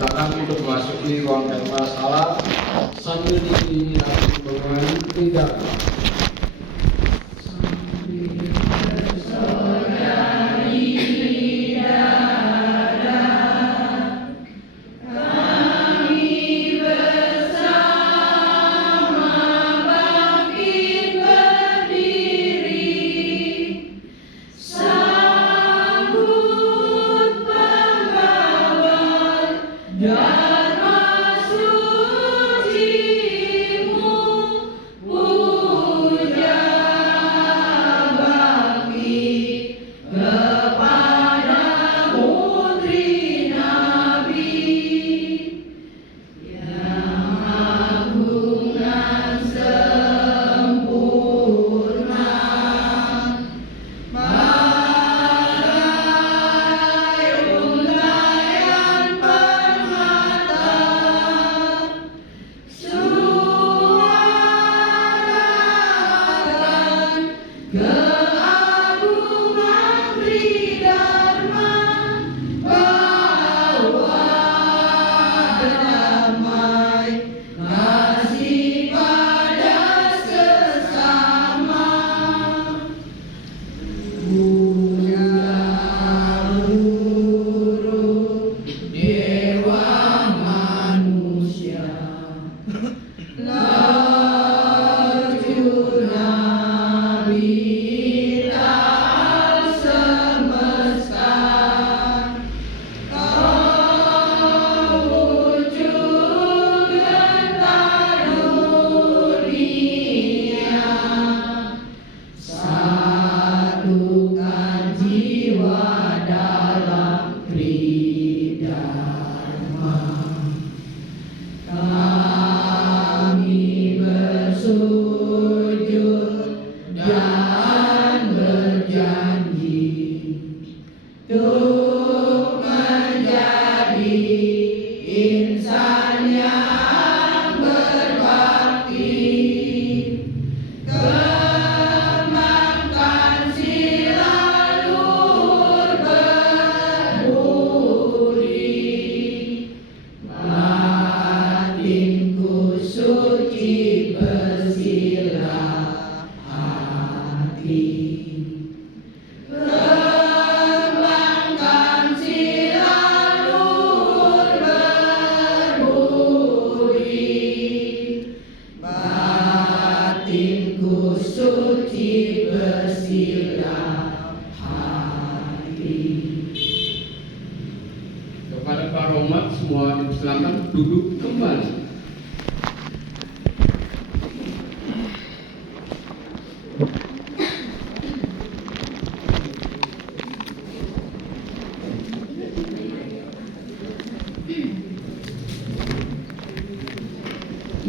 silakan untuk memasuki ruang tema salah sambil diiringi lagu dengan tidak.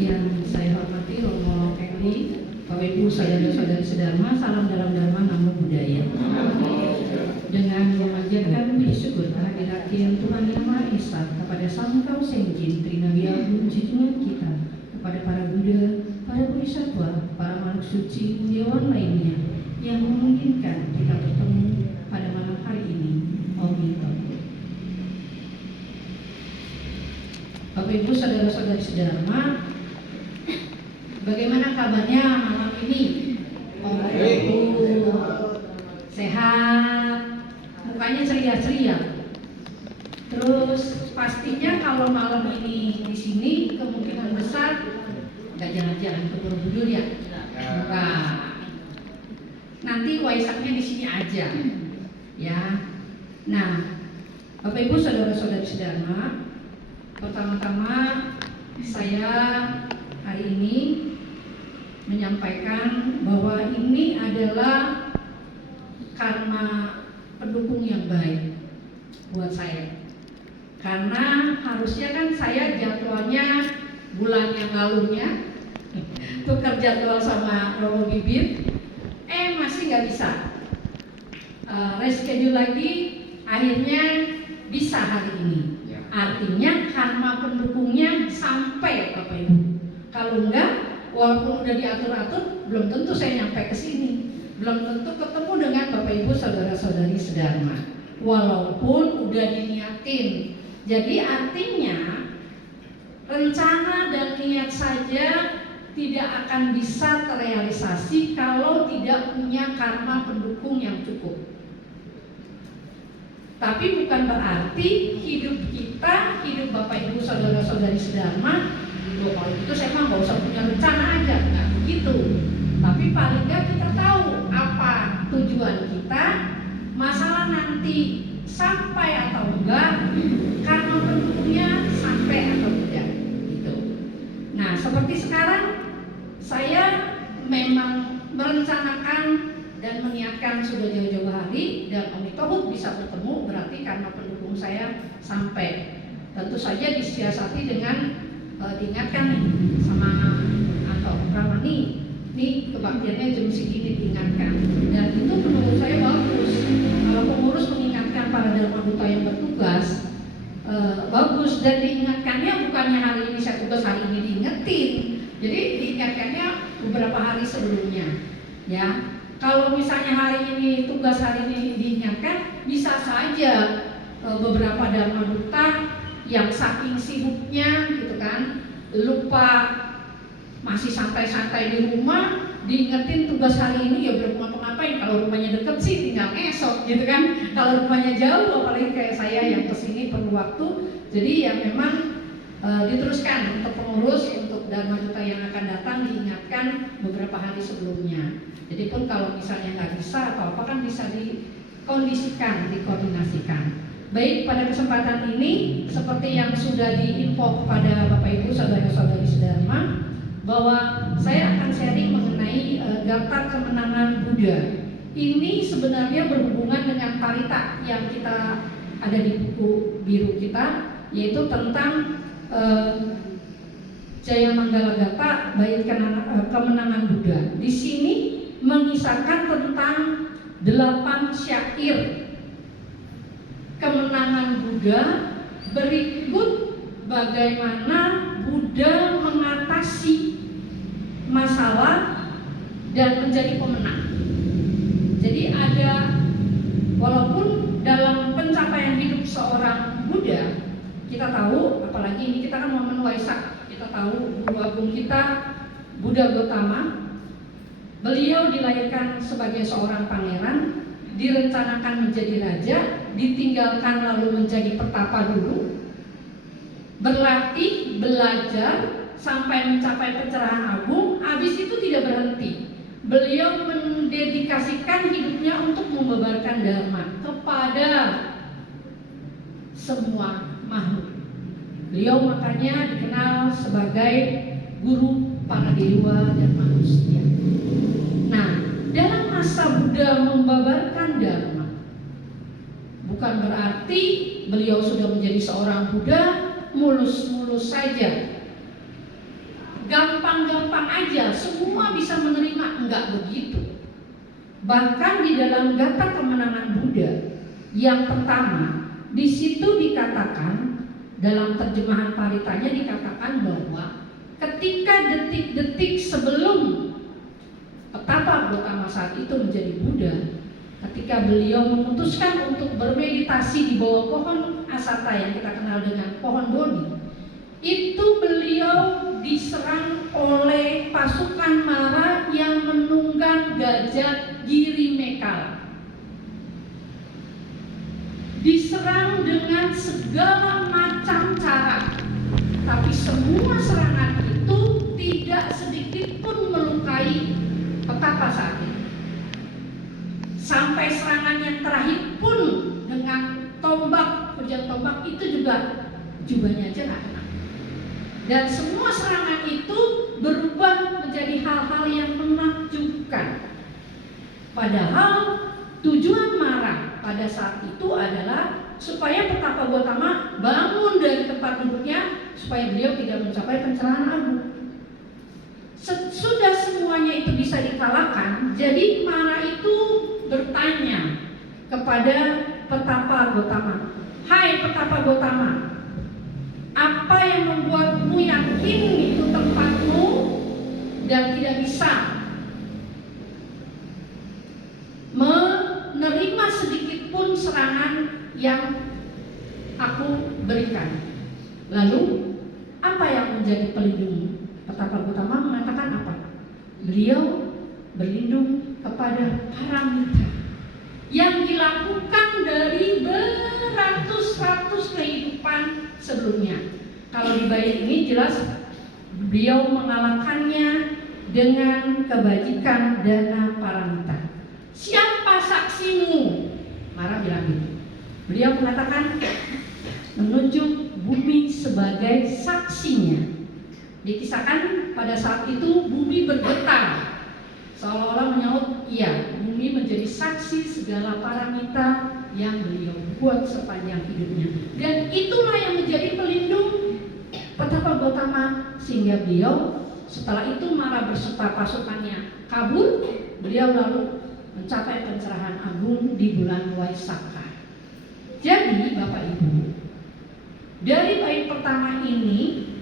Yang saya hormati Romo Kekli, Bapak Ibu saudara-saudari sedharma, salam dalam dharma, namo buddhaya. Dengan memanjatkan puji syukur kehadirat Tuhan Yang Maha Esa kepada Sang Kau Senjin Trinawiyahu junjungan kita, kepada para Buddha, para Bodhisattva, para makhluk suci, dewan lainnya yang memungkinkan kita bertemu pada malam hari ini. Om Mito. Bapak Ibu saudara-saudari sedharma, bagaimana kabarnya malam ini? Sehat, mukanya ceria-ceria. Terus pastinya kalau malam ini di sini kemungkinan besar nggak jalan-jalan ke Borobudur ya. Nah, nanti waisaknya di sini aja, ya. Nah, Bapak Ibu saudara-saudari sedharma, pertama-tama saya hari ini menyampaikan bahwa ini adalah karma pendukung yang baik buat saya. Karena harusnya kan saya jadwalnya bulan yang lalunya tukar jadwal sama Romo Bibit, masih nggak bisa. Reschedule lagi, akhirnya bisa hari ini. Artinya karma pendukungnya sampai, Bapak Ibu. Kalau enggak, walaupun udah diatur-atur, belum tentu saya nyampe ke sini. Belum tentu ketemu dengan Bapak Ibu saudara-saudari sedharma. Walaupun udah diniatin Jadi artinya rencana dan niat saja tidak akan bisa terrealisasi kalau tidak punya karma pendukung yang cukup. Tapi bukan berarti hidup kita, hidup Bapak Ibu saudara-saudari sedharma, kalau itu saya mah nggak usah punya rencana aja, nggak begitu. Tapi paling nggak kita tahu apa tujuan kita, masalah nanti sampai atau enggak, karma pendukungnya sampai atau tidak, gitu. Nah, seperti sekarang saya memang merencanakan dan menyiapkan sudah jauh-jauh hari, dan Om Tohut bisa bertemu, berarti karena pendukung saya sampai. Tentu saja disiasati dengan diingatkan nih sama Anto Ramani, nih kebaktiannya jam segini diingatkan, dan itu menurut saya bagus. Kalau pengurus mengingatkan para dharma duta yang bertugas, bagus, dan diingatkannya bukannya hari ini saya tugas, hari ini diingetin. Jadi diingatkannya beberapa hari sebelumnya, ya. Kalau misalnya hari ini tugas, hari ini diingatkan, bisa saja beberapa dharma duta yang saking sibuknya gitu kan, lupa, masih santai-santai di rumah, diingetin tugas hari ini ya belum ngapa-ngapain. Kalau rumahnya deket sih tinggal ngesot gitu kan. Kalau rumahnya jauh, apalagi kayak saya yang kesini perlu waktu, jadi ya memang diteruskan untuk pengurus, untuk dharma duta yang akan datang diingatkan beberapa hari sebelumnya. Jadi pun kalau misalnya nggak bisa atau apa kan bisa dikondisikan, dikoordinasikan. Baik, pada kesempatan ini seperti yang sudah diinfo kepada Bapak Ibu saudara-saudari sedharma, bahwa saya akan sharing mengenai daftar kemenangan Buddha. Ini sebenarnya berhubungan dengan parita yang kita ada di buku biru kita, yaitu tentang Jaya Manggala Gata, bait kemenangan Buddha. Di sini mengisahkan tentang 8 syair kemenangan Buddha, berikut bagaimana Buddha mengatasi masalah dan menjadi pemenang. Jadi ada, walaupun dalam pencapaian hidup seorang Buddha, kita tahu, apalagi ini kita kan momen Waisak, kita tahu guru agung kita Buddha Gautama, beliau dilahirkan sebagai seorang pangeran, direncanakan menjadi raja, ditinggalkan lalu menjadi petapa dulu, berlatih, belajar sampai mencapai pencerahan agung. Habis itu tidak berhenti, beliau mendedikasikan hidupnya untuk membabarkan dharma kepada semua makhluk. Beliau makanya dikenal sebagai guru para dewa dan manusia. Nah, dalam masa Buddha membabarkan dharma, bukan berarti beliau sudah menjadi seorang Buddha mulus-mulus saja, gampang-gampang aja semua bisa menerima, enggak begitu. Bahkan di dalam Gatha Kemenangan Buddha yang pertama, di situ dikatakan, dalam terjemahan paritanya dikatakan bahwa ketika detik-detik sebelum petapa Gautama saat itu menjadi Buddha, ketika beliau memutuskan untuk bermeditasi di bawah pohon Asata yang kita kenal dengan pohon Bodhi, itu beliau diserang oleh pasukan Mara yang menunggang gajah Giri Mekala. Diserang dengan segala macam cara, tapi semua serangan itu tidak sedikit pun melukai petapa saat itu. Sampai serangan yang terakhir pun dengan tombak, hujan tombak itu juga jubahnya aja nggak kena. Dan semua serangan itu berubah menjadi hal-hal yang menakjubkan. Padahal tujuan Mara pada saat itu adalah supaya petapa Gautama bangun dari tempat duduknya, supaya beliau tidak mencapai pencerahan agung. Sudah semuanya itu bisa dikalahkan, jadi Mara itu bertanya kepada petapa Gautama, "Hai petapa Gautama, apa yang membuatmu yakin itu tempatmu dan tidak bisa menerima sedikit pun serangan yang aku berikan?" Lalu apa yang menjadi pelindung? Petapa Gautama mengatakan apa? Beliau berlindung kepada paramita yang dilakukan dari beratus-ratus kehidupan sebelumnya. Kalau di bait ini jelas beliau mengalahkannya dengan kebajikan dana paramita. Siapa saksimu? Mara bilang gitu. Beliau mengatakan menunjuk bumi sebagai saksinya. Dikisahkan pada saat itu bumi bergetar, seolah-olah menyaut, iya, bumi menjadi saksi segala paramita yang beliau buat sepanjang hidupnya. Dan itulah yang menjadi pelindung Petapa Gautama, sehingga beliau setelah itu Mara berserta pasukannya kabur, beliau lalu mencapai pencerahan agung di bulan Waisakha. Jadi Bapak Ibu, dari bait pertama ini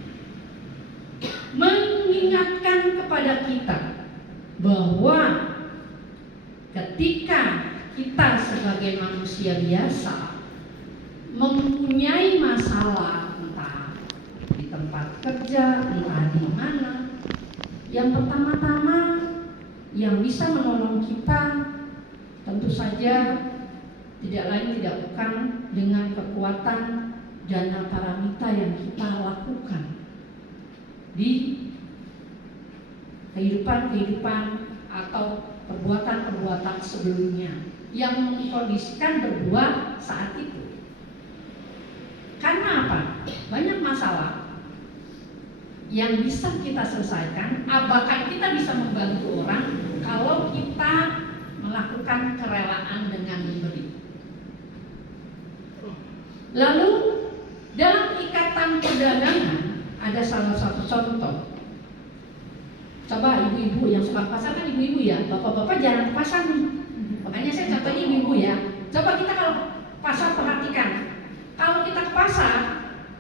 mengingatkan kepada kita bahwa ketika kita sebagai manusia biasa mempunyai masalah, entah di tempat kerja, entah di mana, yang pertama-tama yang bisa menolong kita tentu saja tidak lain tidak bukan dengan kekuatan dana paramita yang kita lakukan di kehidupan atau perbuatan-perbuatan sebelumnya yang mengkondisikan berbuat saat itu. Karena apa? Banyak masalah yang bisa kita selesaikan, bahkan kita bisa membantu orang kalau kita melakukan kerelaan dengan memberi. Lalu dalam ikatan perdagangan ada salah satu contoh. Coba ibu-ibu yang suka pasar kan ibu-ibu ya, bapak-bapak jarang ke pasar nih. Makanya saya contohnya ibu-ibu ya. Coba kita kalau pasar perhatikan. Kalau kita ke pasar,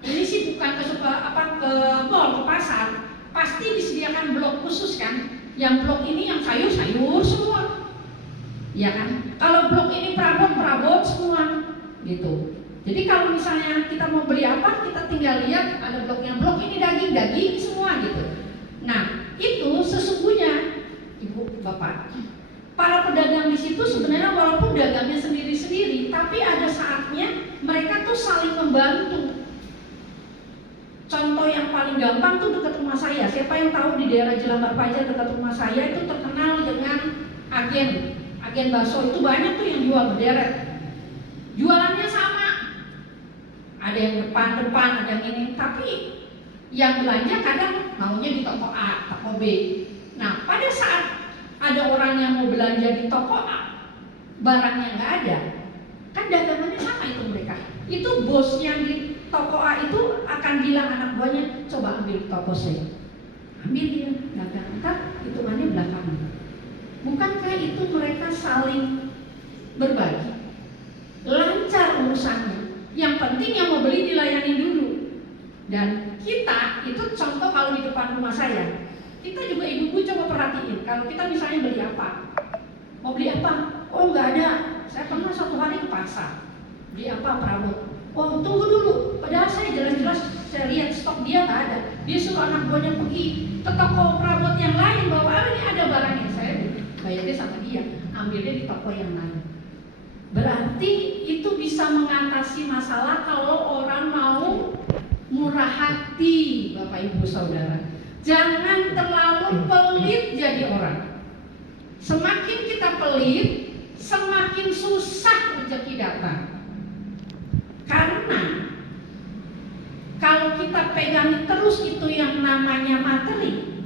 ini sih bukan ke mall, ke pasar, pasti disediakan blok khusus kan. Yang blok ini yang sayur-sayur semua. Ya kan? Kalau blok ini perabot semua gitu. Jadi kalau misalnya kita mau beli apa, kita tinggal lihat ada bloknya, blok ini daging semua gitu. Nah, itu sesungguhnya Ibu Bapak, para pedagang di situ sebenarnya walaupun dagangnya sendiri-sendiri, tapi ada saatnya mereka tuh saling membantu. Contoh yang paling gampang tuh dekat rumah saya. Siapa yang tahu di daerah Jelambar Pajar dekat rumah saya itu terkenal dengan agen bakso, itu banyak tuh yang jual berderet. Jualannya sama. Ada yang depan, ada yang ini, tapi yang belanja kadang maunya di toko A, toko B. Nah, pada saat ada orang yang mau belanja di toko A, barangnya nggak ada, kan dagangannya sama itu mereka. Itu bos yang di toko A itu akan bilang anak buahnya, coba ambil toko C. Ambil dia, dagang, ntar hitungannya belakangan. Bukankah itu mereka saling berbagi? Lancar urusannya. Yang penting yang mau beli dilayani dulu. Dan kita itu contoh kalau di depan rumah saya, kita juga ibu-ibu coba perhatiin. Kalau kita misalnya beli apa, mau beli apa? Oh nggak ada. Saya pernah satu hari ke pasar, beli apa perabot. Oh tunggu dulu. Padahal saya jelas-jelas saya lihat stok dia nggak ada. Dia suruh anak buahnya pergi ke toko perabot yang lain bahwa ini ada barangnya. Saya bayarnya sama dia, ambilnya di toko yang lain. Berarti itu bisa mengatasi masalah kalau orang mau murah hati, Bapak Ibu Saudara. Jangan terlalu pelit jadi orang. Semakin kita pelit, semakin susah rezeki datang. Karena kalau kita pegang terus itu yang namanya materi,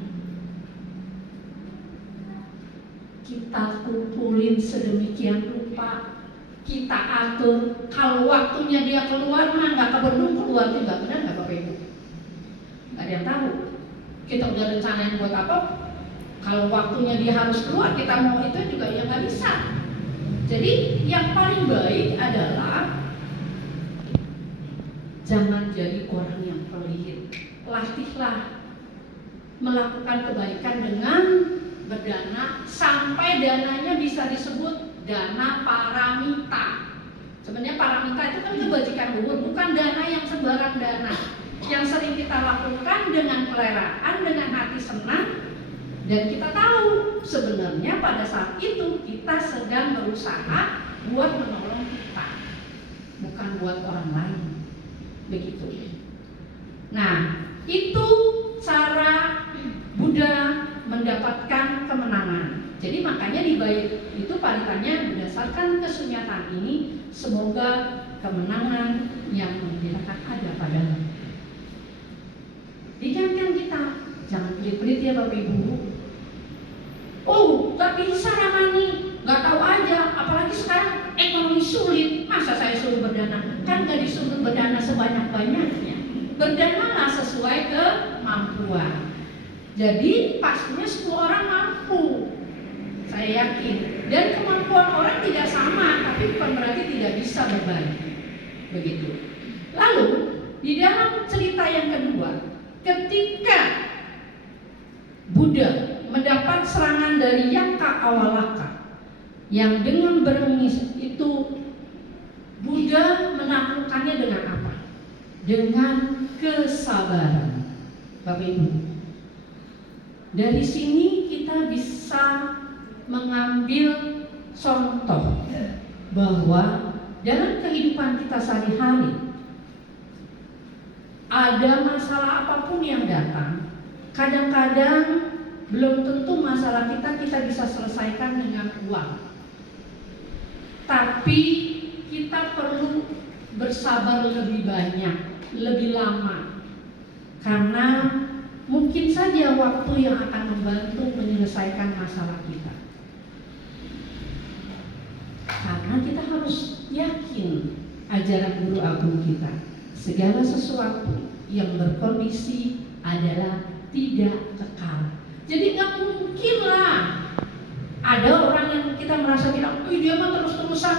kita kumpulin sedemikian rupa, kita atur. Kalau waktunya dia keluar mah nggak kebendung keluar juga, benar nggak Bapak Ibu? Nggak ada yang tahu. Kita udah rencanain buat apa? Kalau waktunya dia harus keluar, kita mau itu juga ya nggak bisa. Jadi yang paling baik adalah jangan jadi orang yang pelit. Latihlah melakukan kebaikan dengan berdana sampai dananya bisa disebut dana paramita. Sebenarnya paramita itu kan kebajikan luhur, bukan dana yang sembarang dana. yang sering kita lakukan dengan keleraan, dengan hati senang, dan kita tahu sebenarnya pada saat itu kita sedang berusaha buat menolong kita, bukan buat orang lain. Begitu. Nah, itu cara Buddha mendapatkan kemenangan. Jadi makanya di bait itu palitannya berdasarkan kesunyatan ini, semoga kemenangan yang menggembirakan ada padamu. Diingatkan kita, jangan pelit-pelit ya Bapak Ibu. Oh, gak bisa Ramani, gak tahu aja, apalagi sekarang ekonomi sulit, masa saya suruh berdana? Kan gak disuruh berdana sebanyak-banyaknya. Berdanalah sesuai kemampuan. Jadi pastinya semua orang mampu, saya yakin. Dan kemampuan orang tidak sama, tapi bukan berarti tidak bisa berbagi. Begitu. Lalu di dalam cerita yang kedua, ketika Buddha mendapat serangan dari Yaka Awalaka yang dengan berengis itu, Buddha menaklukkannya dengan apa? Dengan kesabaran. Bapak Ibu, dari sini kita bisa mengambil contoh bahwa dalam kehidupan kita sehari-hari ada masalah apapun yang datang, kadang-kadang belum tentu masalah kita bisa selesaikan dengan uang. Tapi kita perlu bersabar lebih banyak, lebih lama. Karena mungkin saja waktu yang akan membantu menyelesaikan masalah kita. Karena kita harus yakin ajaran guru agung kita, segala sesuatu yang berkondisi adalah tidak kekal. Jadi nggak mungkin lah ada orang yang kita merasa bilang, dia mah terus-terusan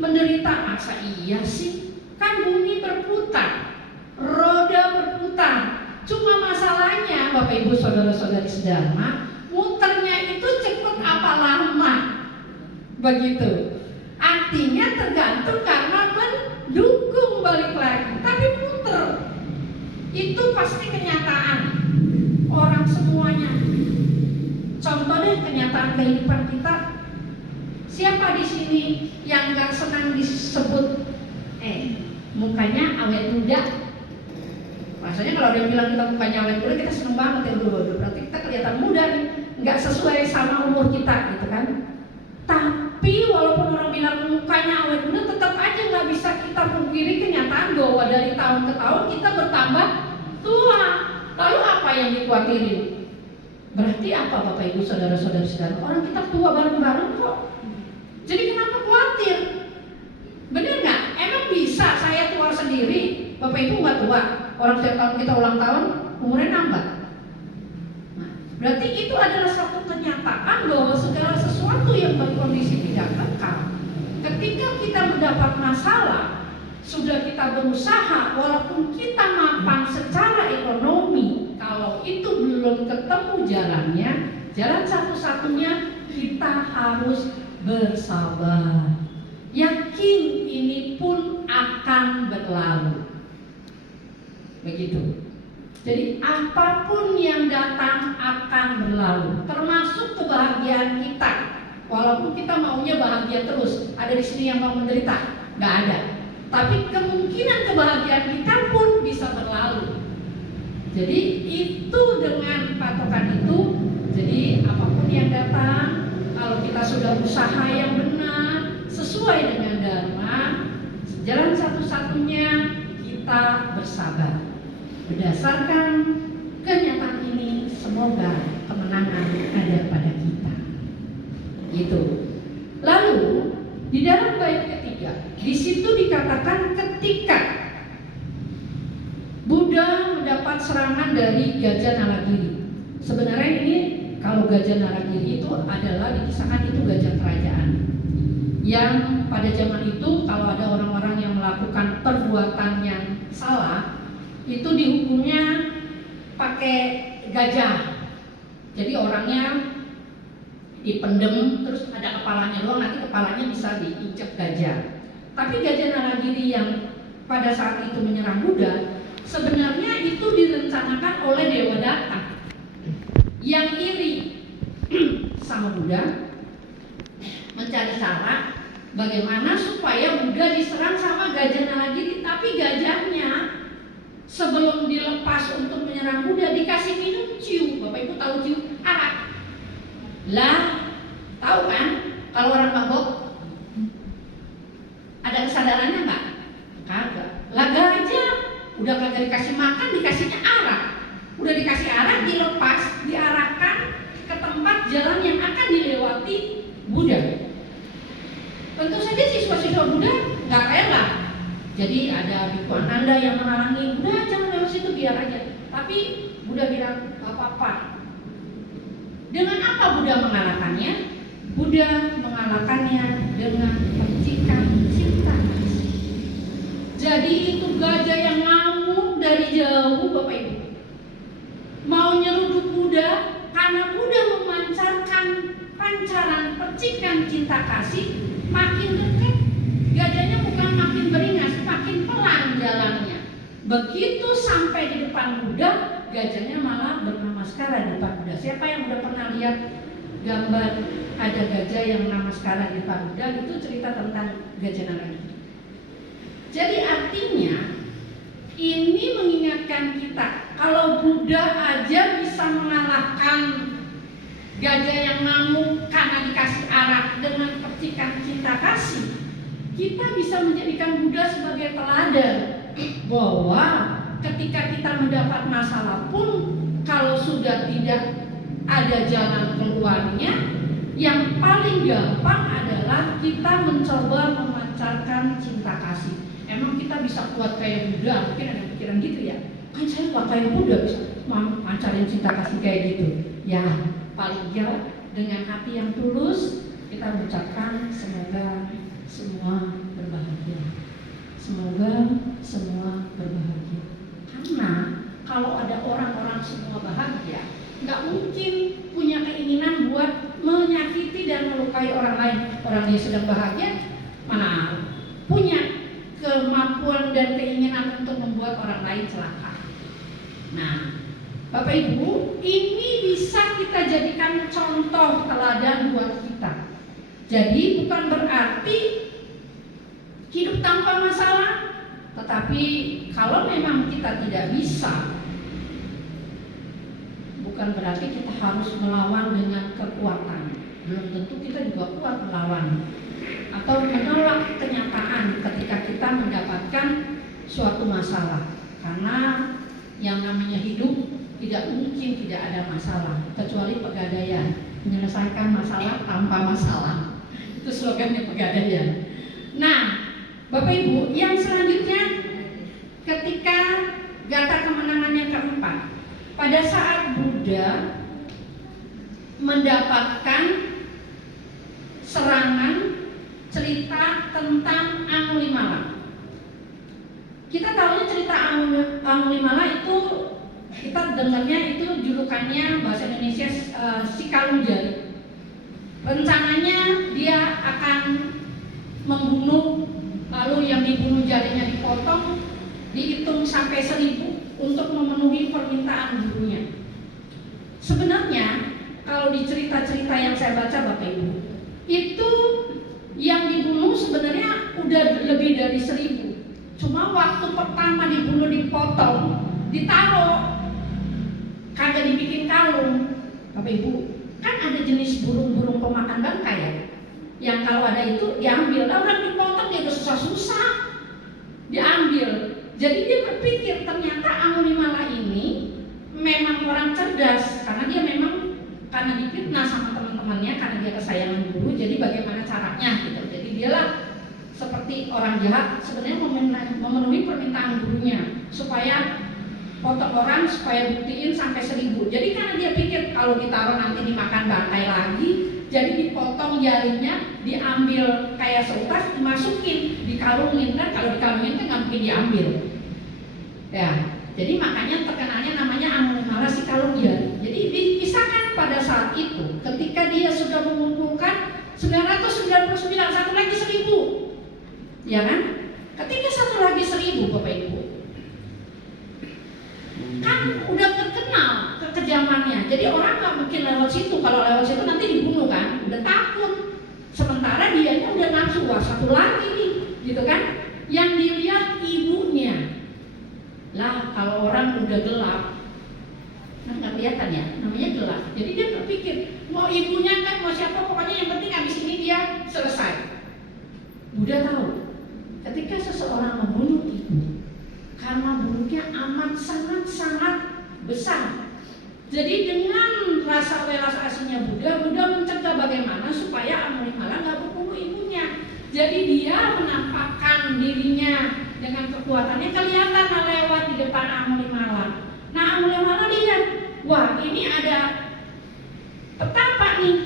menderita. Masa iya sih? Kan bumi berputar, roda berputar. Cuma masalahnya Bapak Ibu saudara-saudari sedharma, muternya itu cepat apa lama? Begitu. Artinya tergantung karena mendukung balik lagi, tapi muter. Itu pasti kenyataan orang semuanya. Contoh deh kenyataan kehidupan kita. Siapa di sini yang gak senang disebut mukanya awet muda? Rasanya kalau dia bilang kita mukanya awet muda, kita seneng banget ya dulu. Berarti kita kelihatan muda nih, nggak sesuai sama umur kita, gitu kan? Tapi walaupun orang bilang mukanya awet muda, tetap aja nggak bisa kita pungkiri kenyataan bahwa dari tahun ke tahun kita bertambah tua. Lalu apa yang dikhawatirin? Berarti apa Bapak Ibu saudara-saudari sekalian? Orang kita tua bareng-bareng kok. Jadi kenapa khawatir? Bener nggak? Emang bisa saya tua sendiri? Bapak Ibu nggak tua. Orang setiap tahun kita ulang tahun umurnya nambah. Nah, berarti itu adalah satu kenyataan bahwa segala sesuatu yang berkondisi tidak kekal. Ketika kita mendapat masalah, sudah kita berusaha, walaupun kita mapan secara ekonomi, kalau itu belum ketemu jalannya, jalan satu-satunya kita harus bersabar. Yakin ini pun akan berlalu. Begitu. Jadi apapun yang datang akan berlalu, termasuk kebahagiaan kita. Walaupun kita maunya bahagia terus, ada di sini yang mau menderita, nggak ada. Tapi kemungkinan kebahagiaan kita pun bisa berlalu. Jadi itu dengan patokan itu, jadi apapun yang datang, kalau kita sudah usaha yang benar, sesuai dengan dharma, jalan satu-satunya kita bersabar. Berdasarkan kenyataan ini, semoga kemenangan ada pada kita. Gitu. Lalu di dalam bait ketiga, di situ dikatakan ketika Buddha mendapat serangan dari Gajah Nalagiri. Sebenarnya ini kalau Gajah Nalagiri itu adalah dikisahkan itu gajah kerajaan yang pada zaman itu kalau ada orang-orang yang melakukan perbuatan yang salah itu dihukumnya pakai gajah. Jadi orangnya dipendem terus ada kepalanya doang, nanti kepalanya bisa diinjak gajah. Tapi Gajah Nalagiri yang pada saat itu menyerang Buddha sebenarnya itu direncanakan oleh Dewa Data yang iri sama Buddha, mencari cara bagaimana supaya Buddha diserang sama gajah Nalagiri. Tapi gajahnya sebelum dilepas untuk menyerang Buddha dikasih minum ciu. Bapak Ibu tahu ciu? Arak. Lah, tahu kan kalau orang mabok ada kesadarannya nggak? Kagak. Lah gajah udah kagak dikasih makan, dikasihnya arak. Udah dikasih arak, dilepas, diarahkan ke tempat jalan yang akan dilewati Buddha. Tentu saja siswa-siswa Buddha nggak rela. Jadi ada Biku Ananda yang menghalangi, Buddha jangan lewat situ, biar aja. Tapi Buddha bilang nggak apa-apa. Dengan apa Buddha mengalahkannya? Buddha mengalahkannya dengan percikan cinta kasih. Jadi itu gajah yang ngamuk dari jauh, Bapak Ibu, mau nyeruduk Buddha karena Buddha memancarkan pancaran percikan cinta kasih. Makin dekat, gajahnya bukan makin beringas, makin pelan jalannya. Begitu sampai di depan Buddha, gajahnya malah bernamaskara di depan Buddha. Siapa yang udah pernah lihat gambar ada gajah yang namaskara di depan Buddha? Itu cerita tentang gajah Nalagiri. Jadi artinya ini mengingatkan kita, kalau Buddha aja bisa mengalahkan gajah yang ngamuk karena dikasih arak dengan percikan cinta kasih, kita bisa menjadikan Buddha sebagai teladan bahwa ketika kita mendapat masalah pun, kalau sudah tidak ada jalan keluarnya, yang paling gampang adalah kita mencoba memancarkan cinta kasih. Emang kita bisa kuat kayak Buddha? Mungkin ada pikiran gitu ya, kan saya nggak kayak Buddha bisa memancarin cinta kasih kayak gitu. Ya, paling tidak dengan hati yang tulus kita mengucapkan semoga semua berbahagia. Semoga semua berbahagia. Karena kalau ada orang-orang semua bahagia, nggak mungkin punya keinginan buat menyakiti dan melukai orang lain. Orang yang sedang bahagia mana punya kemampuan dan keinginan untuk membuat orang lain celaka. Nah, Bapak Ibu, ini bisa kita jadikan contoh teladan buat kita. Jadi bukan berarti hidup tanpa masalah, tetapi kalau memang kita tidak bisa, bukan berarti kita harus melawan dengan kekuatan. Belum tentu kita juga kuat melawan atau menolak kenyataan ketika kita mendapatkan suatu masalah. Karena yang namanya hidup tidak mungkin tidak ada masalah, kecuali Pegadaian, menyelesaikan masalah tanpa masalah. Itu slogannya Pegadaian. Nah, Bapak Ibu, yang selanjutnya ketika Gata kemenangan yang keempat, pada saat Buddha mendapatkan serangan cerita tentang Angulimala. Kita tahu cerita Angulimala itu, kita dengarnya itu julukannya bahasa Indonesia si kalung jari. Rencananya dia akan membunuh, lalu yang dibunuh jarinya dipotong, dihitung sampai 1000 untuk memenuhi permintaan gurunya. Sebenarnya kalau di cerita-cerita yang saya baca Bapak Ibu, itu yang dibunuh sebenarnya udah lebih dari 1000. Cuma waktu pertama dibunuh dipotong, ditaruh, kagak dibikin kalung. Bapak Ibu, kan ada jenis burung-burung pemakan bangkai ya, yang kalau ada itu diambil. Nah, orang dipotong dia udah susah-susah diambil. Jadi dia berpikir ternyata Angulimala ini memang orang cerdas, karena dia memang karena difitnah sama teman-temannya, karena dia kesayangan guru. Jadi bagaimana caranya gitu. Jadi dialah seperti orang jahat sebenarnya memenuhi permintaan gurunya supaya potong orang, supaya buktiin sampai 1000. Jadi karena dia pikir kalau ditaruh nanti dimakan bangkai lagi, jadi dipotong jarinya, diambil kayak seutas, dimasukin, dikalungin. Kan kalau dikalungin kan nggak mungkin diambil. Ya, jadi makanya terkenalnya namanya Angulimala si kalung jari. Jadi dipisahkan pada saat itu, ketika dia sudah mengumpulkan 999, satu lagi 1000, ya kan? Ketika satu lagi 1000, Bapak Ibu, kan udah terkenal kekejamannya. Jadi orang nggak mungkin lewat situ. Kalau lewat situ nanti dibunuh kan, udah takut. Sementara dianya udah nafsu, wah satu lagi nih, gitu kan? Yang dilihat ibunya. Lah kalau orang udah gelap, nah nggak kelihatan ya, namanya gelap. Jadi dia berpikir mau ibunya kan mau siapa, pokoknya yang penting habis ini dia selesai. Buddha tahu ketika seseorang membunuh ibu, karma buruknya amat sangat besar. Jadi dengan rasa welas aslinya Buddha mencegah bagaimana supaya Angulimala nggak berbunuh ibunya. Jadi dia menampakkan dirinya dengan kekuatannya, kelihatan lewat di depan Angulimala. Nah Angulimala lihat, wah ini ada petapa nih.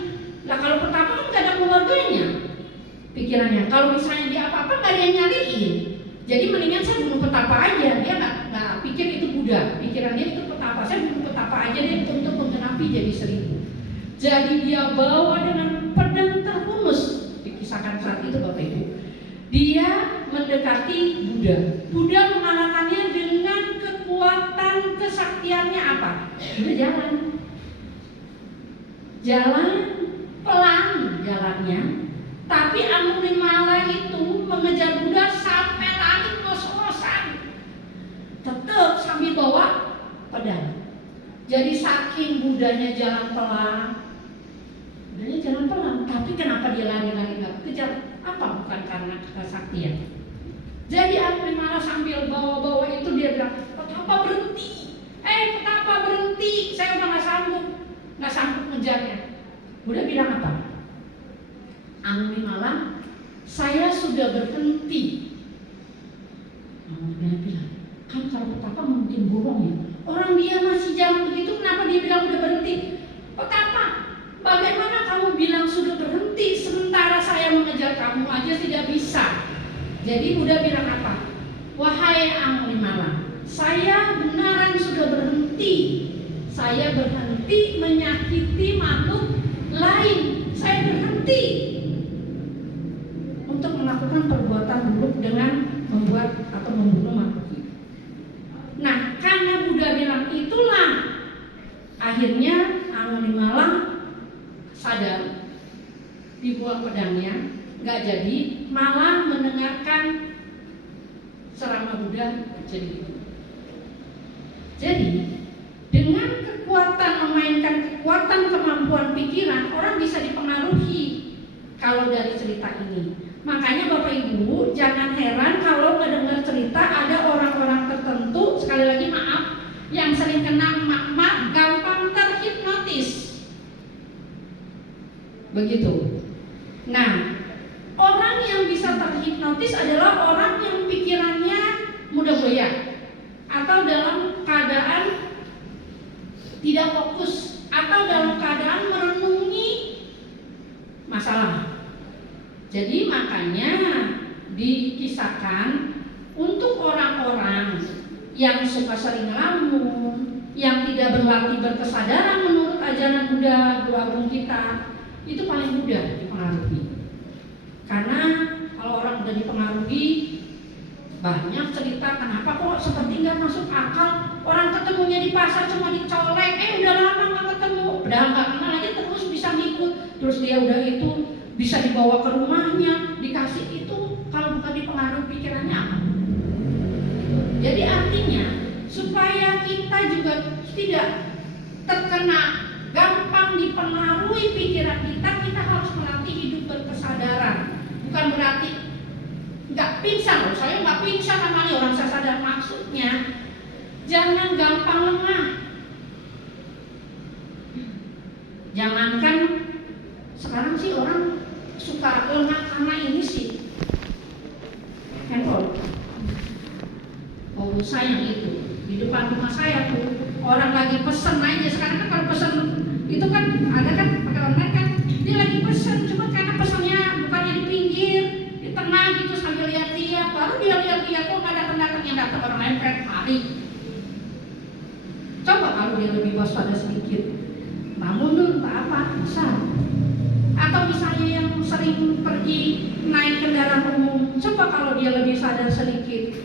Lah kalau petapa kan nggak ada keluarganya, pikirannya. Kalau misalnya dia apa-apa nggak ada yang nyariin. Jadi mendingan saya bunuh petapa aja. Dia nggak pikir itu Buddha, pikiran dia itu petapa. Saya bunuh petapa aja deh untuk menggenapi jadi 1000. Jadi dia bawa dengan pedang terhumus. Dikisahkan saat itu Bapak Ibu. Dia mendekati Buddha. Buddha mengalahkannya dengan kekuatan kesaktiannya apa? Dia jalan pelan jalannya. Tapi Angulimala itu mengejar Buddha sampai lari ngos-ngosan, tetap sambil bawa pedang. Jadi saking Buddhanya jalan pelan, tapi kenapa dia lari-lari nggak kejar? Apa? Bukan karena kesaktian. Jadi Angulimala sambil bawa-bawa itu dia bilang, petapa berhenti, petapa berhenti, saya udah nggak sanggup ngejarnya. Buddha bilang apa? Angulimala, saya sudah berhenti. Angulimala bilang, kan kalau petapa mungkin bohong ya. Orang dia masih jalan begitu, kenapa dia bilang udah berhenti? Petapa, bagaimana kamu bilang sudah berhenti sementara saya mengejar kamu aja tidak bisa? Jadi Buddha bilang apa? Wahai Angulimala, saya benaran sudah berhenti. Saya berhenti menyakiti makhluk lain. Saya berhenti untuk melakukan perbuatan buruk dengan membuat atau membunuh makhluk hidup. Nah, karena Buddha bilang itulah, akhirnya Angulimala sadar, dibuang pedangnya, nggak jadi, malah mendengarkan ceramah Buddha jadi gitu. Jadi dengan kekuatan memainkan kekuatan kemampuan pikiran, orang bisa dipengaruhi kalau dari cerita ini. Makanya Bapak Ibu jangan heran kalau mendengar cerita ada orang-orang tertentu, sekali lagi maaf, yang sering kena emak-emak gampang terhipnotis. Begitu. Nah, orang yang bisa terhipnotis adalah orang yang pikirannya mudah goyah atau dalam keadaan tidak fokus atau dalam keadaan merenungi masalah. Jadi makanya dikisahkan untuk orang-orang yang suka sering ngelamun, yang tidak berlatih berkesadaran menurut ajaran Buddha, Guru Agung kita, itu paling mudah dipengaruhi. Karena kalau orang udah dipengaruhi, banyak cerita kenapa kok seperti nggak masuk akal. Orang ketemunya di pasar cuma dicolek, udah lama nggak ketemu, padahal nggak kenal aja terus bisa ngikut. Terus dia udah itu bisa dibawa ke rumahnya, dikasih itu, kalau bukan dipengaruhi pikirannya apa? Jadi artinya supaya kita juga tidak terkena gampang dipengaruhi pikiran kita, kita harus melatih hidup berkesadaran. Bukan berarti nggak pingsan loh, saya nggak pingsan namanya orang saya sadar. Maksudnya jangan gampang lengah. Jangankan sekarang sih orang suka lengah karena ini sih handphone. Oh sayang itu di depan rumah saya tuh orang lagi pesen aja. Sekarang kan kalau pesen itu kan ada kan pakai online kan, dia lagi pesen, cuma karena pesennya bukannya di pinggir, di tengah gitu sambil lihat-lihat, baru dia lihat-lihat kok nggak datang-datang, yang datang orang lain kan mari. Coba kalau dia lebih waspada sedikit, namun tuh tak apa bisa. Atau misalnya yang sering pergi naik kendaraan umum, coba kalau dia lebih sadar sedikit,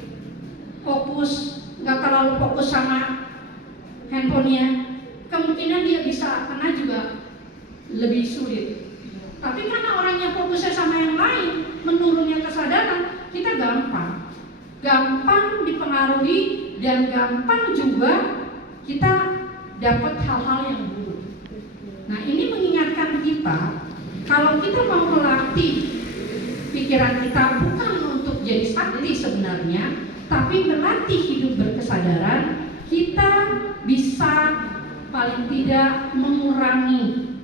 fokus, nggak terlalu fokus sama handphonenya, kemungkinan dia bisa kena juga lebih sulit. Tapi karena orangnya fokusnya sama yang lain, menurunnya kesadaran, kita gampang dipengaruhi dan gampang juga kita dapat hal-hal yang buruk. Nah, ini mengingatkan kita kalau kita mau melatih pikiran kita bukan untuk jadi sakti sebenarnya, tapi melatih hidup berkesadaran, kita bisa paling tidak mengurangi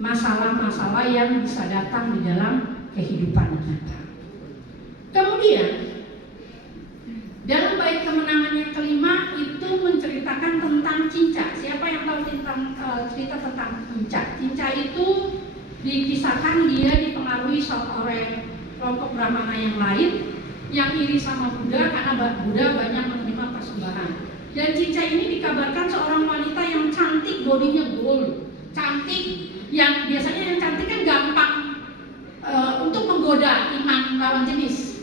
masalah-masalah yang bisa datang di dalam kehidupan kita. Kemudian dalam bait kemenangan yang kelima itu menceritakan tentang cinca. Siapa yang tahu tentang cerita tentang cinca? Cinca itu dikisahkan dia dipengaruhi oleh kelompok Brahmana yang lain yang iri sama Buddha karena Buddha banyak menerima persembahan. Dan cinca ini dikabarkan seorang wanita yang cantik, bodinya gold, cantik, yang biasanya yang cantik kan gampang untuk menggoda iman lawan jenis.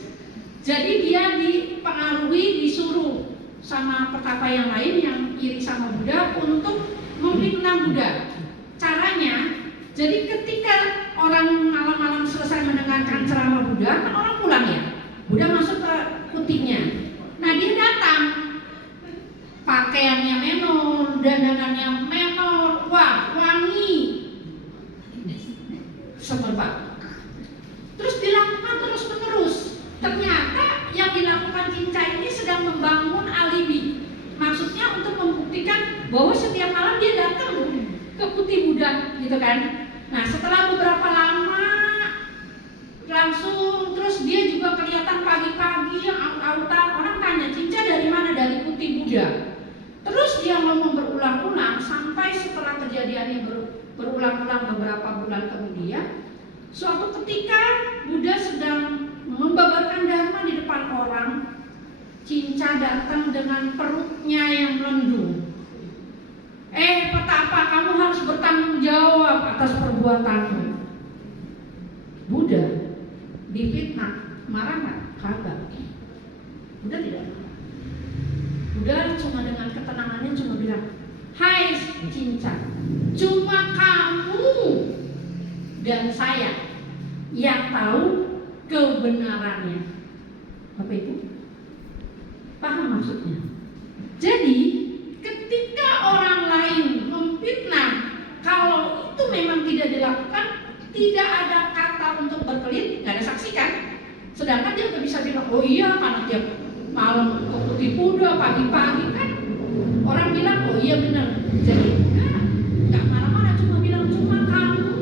Jadi dia dipengaruhi, disuruh sama petapa yang lain yang iri sama Buddha untuk memfitnah Buddha. Caranya, jadi ketika orang malam-malam selesai mendengarkan ceramah Buddha, kan orang pulang ya. Buddha masuk ke kutinya. Nah, dia datang, pakaiannya menor, dandanannya menor, wah wangi, semerbak. Terus dilakukan terus-menerus. Ternyata yang dilakukan cinca ini sedang membangun alibi. Maksudnya untuk membuktikan bahwa setiap malam dia datang ke kuti Buddha, gitu kan. Nah, setelah beberapa lama langsung terus dia juga kelihatan pagi-pagi yang aut-autan. Orang tanya, cinca dari mana? Dari kuti Buddha. Terus dia ngomong berulang-ulang sampai setelah kejadiannya berulang-ulang beberapa bulan kemudian, suatu ketika Buddha sedang membabarkan dharma di depan orang, cinca datang dengan perutnya yang melendung. Petapa, kamu harus bertanggung jawab atas perbuatanmu. Buddha difitnah, marah nggak? Kagak. Buddha tidak marah. Buddha cuma dengan ketenangannya cuma bilang, hai cinca, cuma kamu dan saya yang tahu kebenarannya. Bapak Ibu paham maksudnya? Jadi ketika orang lain memfitnah, kalau itu memang tidak dilakukan, tidak ada kata untuk berkelit, nggak ada saksi kan? Sedangkan dia nggak bisa bilang, oh iya karena tiap malam ke kuti Buddha pagi-pagi kan, orang bilang oh iya benar. Jadi nggak marah-marah, cuma bilang cuma kamu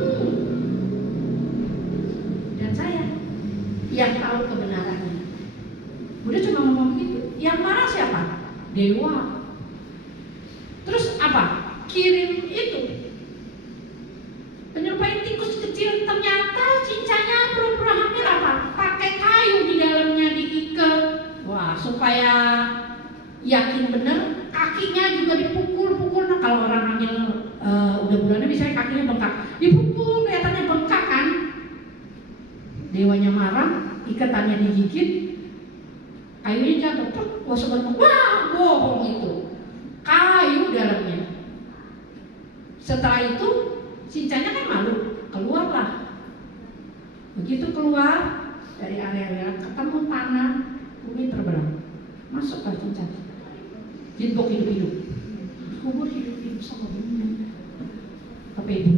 dan saya yang tahu kebenarannya. Buddha cuma ngomong gitu. Yang marah siapa? Dewa. Terus apa? Kirim itu penyerupai tikus kecil. Ternyata cincanya pura-pura hamil apa? Pakai kayu di dalamnya diikat. Wah, supaya yakin benar. Kakinya juga dipukul-pukul. Nah, kalau orang hamil udah bulannya biasanya kakinya bengkak. Dipukul kelihatannya bengkak kan? Dewanya marah, ikatannya digigit, kayunya jatuh. Wah, sebenarnya wah bohong itu. Kayu dalamnya. Setelah itu cincanya kan malu, keluarlah. Begitu keluar dari area ketemu tanah, bumi terbelah. Masuklah cinca. Jitbok hidup-hidup. Kubur hidup-hidup sama bumi. Bapak Ibu.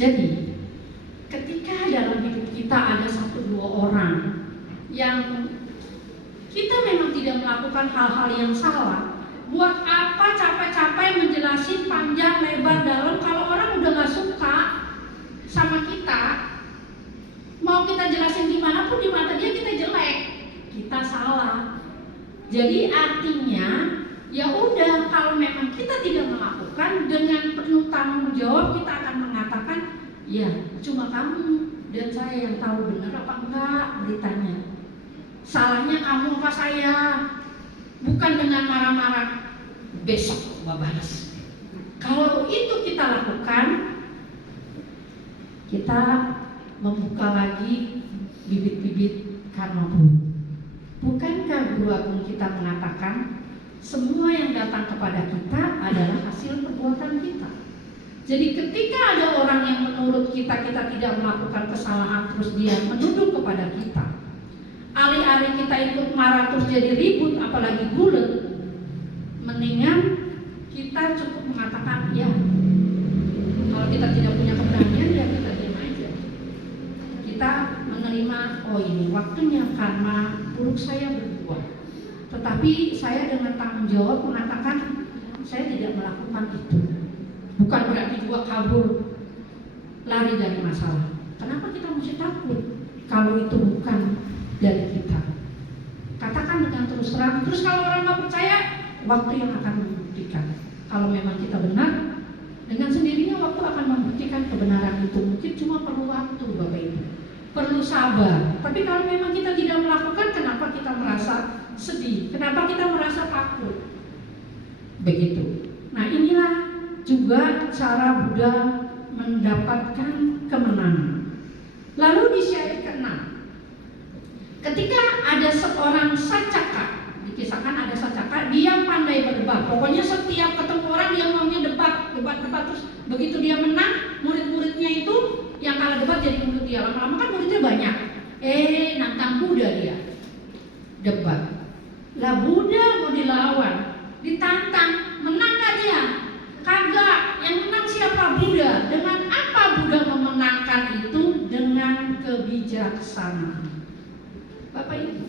Jadi ketika dalam hidup kita ada 1-2 orang yang kita memang tidak melakukan hal-hal yang salah, buat apa capek-capek menjelasin panjang lebar dalam kalau orang udah gak suka sama kita, mau kita jelasin gimana pun di mata dia kita jelek, kita salah. Jadi artinya ya udah, kalau memang kita tidak melakukan, dengan penuh tanggung jawab kita akan mengatakan ya cuma kamu dan saya yang tahu benar apa enggak beritanya. Salahnya kamu apa saya? Bukan dengan marah-marah, besok gua balas. Kalau itu kita lakukan, kita membuka lagi bibit-bibit karma buruk. Bukankah Guru Agung kita mengatakan Semua yang datang kepada kita adalah hasil perbuatan kita. Jadi ketika ada orang yang menurut kita tidak melakukan kesalahan, terus dia menuduh kepada kita, alih-alih kita ikut marah terus jadi ribut, apalagi bulet, mendingan kita cukup mengatakan ya. Kalau kita tidak punya keberanian, ya kita diam aja. Kita menerima, oh ini waktunya karma buruk saya berbuat. Tetapi saya dengan tanggung jawab mengatakan saya tidak melakukan itu. Bukan berarti juga kabur, lari dari masalah. Kenapa kita mesti takut kalau itu bukan dari kita? Katakan dengan terus terang. Terus kalau orang nggak percaya, waktu yang akan membuktikan. Kalau memang kita benar, dengan sendirinya waktu akan membuktikan kebenaran itu. Mungkin cuma perlu waktu, Bapak Ibu, perlu sabar. Tapi kalau memang kita tidak melakukan, kenapa kita merasa sedih? Kenapa kita merasa takut? Begitu. Nah, inilah juga cara Buddha mendapatkan kemenangan. Lalu di syair ke-6, ketika ada seorang sacaka, dikisahkan ada sacaka, dia pandai berdebat. Pokoknya setiap ketemu orang dia maunya debat. Terus begitu dia menang, murid-muridnya itu yang kalah debat jadi murid dia. Lama-lama kan muridnya banyak. Nantang Buddha dia debat. Lah Buddha mau dilawan, ditantang, menang gak dia? Kagak. Yang menang siapa? Buddha. Dengan apa Buddha memenangkan itu? Dengan kebijaksanaan. Bapak Ibu,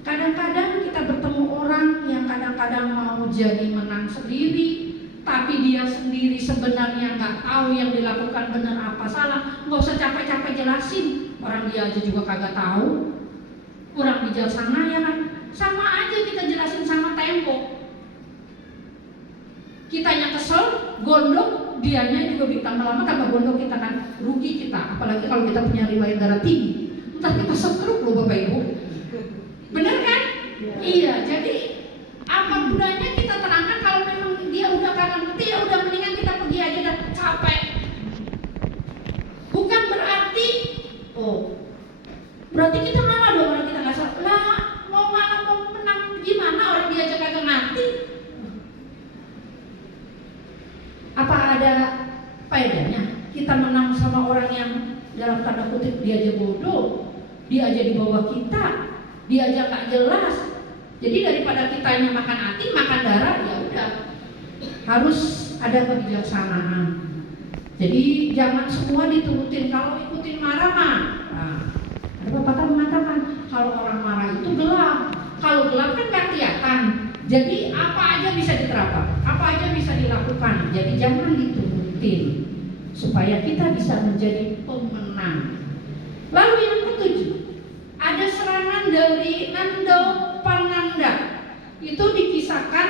kadang-kadang kita bertemu orang yang kadang-kadang mau jadi menang sendiri, tapi dia sendiri sebenarnya nggak tahu yang dilakukan benar apa salah. Nggak usah capek-capek jelasin, orang dia aja juga kagak tahu. Kurang bijaksana ya kan? Sama aja kita jelasin sama tembok. Kitanya kesel, gondok, dianya juga ditambah lama tambah gondok kita kan, rugi kita. Apalagi kalau kita punya riwayat darah tinggi, ntar kita stroke loh Bapak Ibu. Bener kan? Iya. Jadi apa gunanya kita terangkan kalau memang dia udah kagak ngerti, ya udah mendingan kita pergi aja, udah capek. Bukan berarti berarti kita ngalah dong orang kita nggak salah. Lah mau ngalah mau menang gimana orang dia aja kagak ngerti? Apa ada faedahnya kita menang sama orang yang dalam tanda kutip dia aja bodoh, dia aja di bawah kita, dia aja nggak jelas. Jadi daripada kitanya makan hati, makan darah, ya udah harus ada kebijaksanaan. Jadi jangan semua diturutin. Kalau ikutin marah mah, ada pepatah mengatakan kalau orang marah itu gelap, kalau gelap kan nggak kelihatan. Jadi apa aja bisa diterapkan, apa aja bisa dilakukan. Jadi jangan diturutin supaya kita bisa menjadi pemenang. Lalu yang ketujuh, ada serangan dari Nando Pananda. Itu dikisahkan